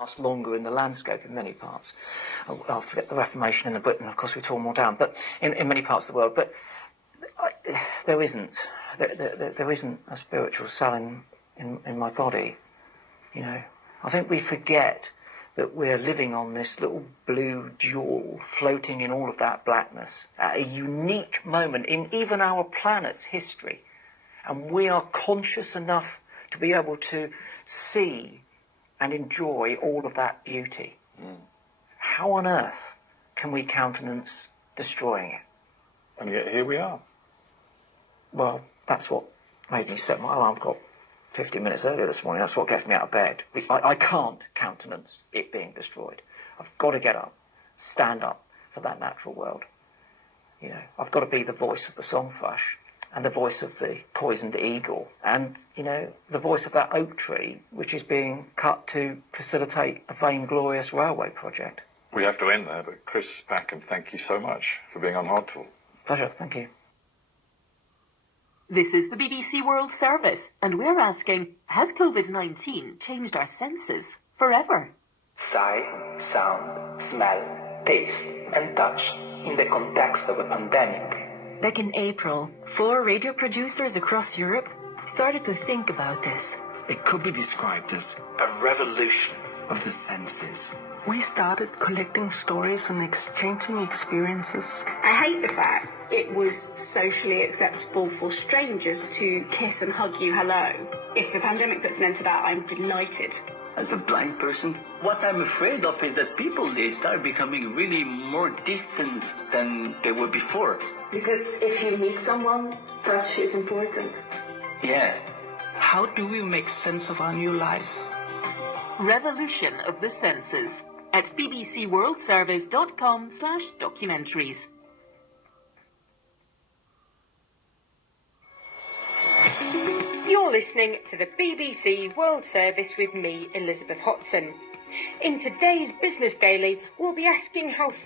last longer in the landscape in many parts. I'll forget the Reformation in the Britain, of course we tore more down, but in many parts of the world. But there isn't a spiritual cell in my body, you know. I think we forget that we're living on this little blue jewel floating in all of that blackness at a unique moment in even our planet's history. And we are conscious enough to be able to see and enjoy all of that beauty. How on earth can we countenance destroying it? And yet here we are. Well, that's what made me set my alarm clock 15 minutes earlier this morning. That's what gets me out of bed. I can't countenance it being destroyed. I've got to get up, stand up for that natural world. You know, I've got to be the voice of the song thrush and the voice of the poisoned eagle and, you know, the voice of that oak tree which is being cut to facilitate a vainglorious railway project. We have to end there, but Chris Packham, thank you so much for being on Hard Talk. Pleasure, thank you. This is the BBC World Service, and we're asking, has COVID-19 changed our senses forever? Sight, sound, smell, taste, and touch in the context of a pandemic. Back in April, 4 radio producers across Europe started to think about this. It could be described as a revolution of the senses. We started collecting stories and exchanging experiences. I hate the fact it was socially acceptable for strangers to kiss and hug you hello. If the pandemic puts an end to that, I'm delighted. As a blind person, what I'm afraid of is that people, they start becoming really more distant than they were before. Because if you meet someone, touch is important. Yeah. How do we make sense of our new lives? Revolution of the Senses at bbcworldservice.com/documentaries. You're listening to the BBC World Service with me, Elizabeth Hotson. In today's Business Daily, we'll be asking how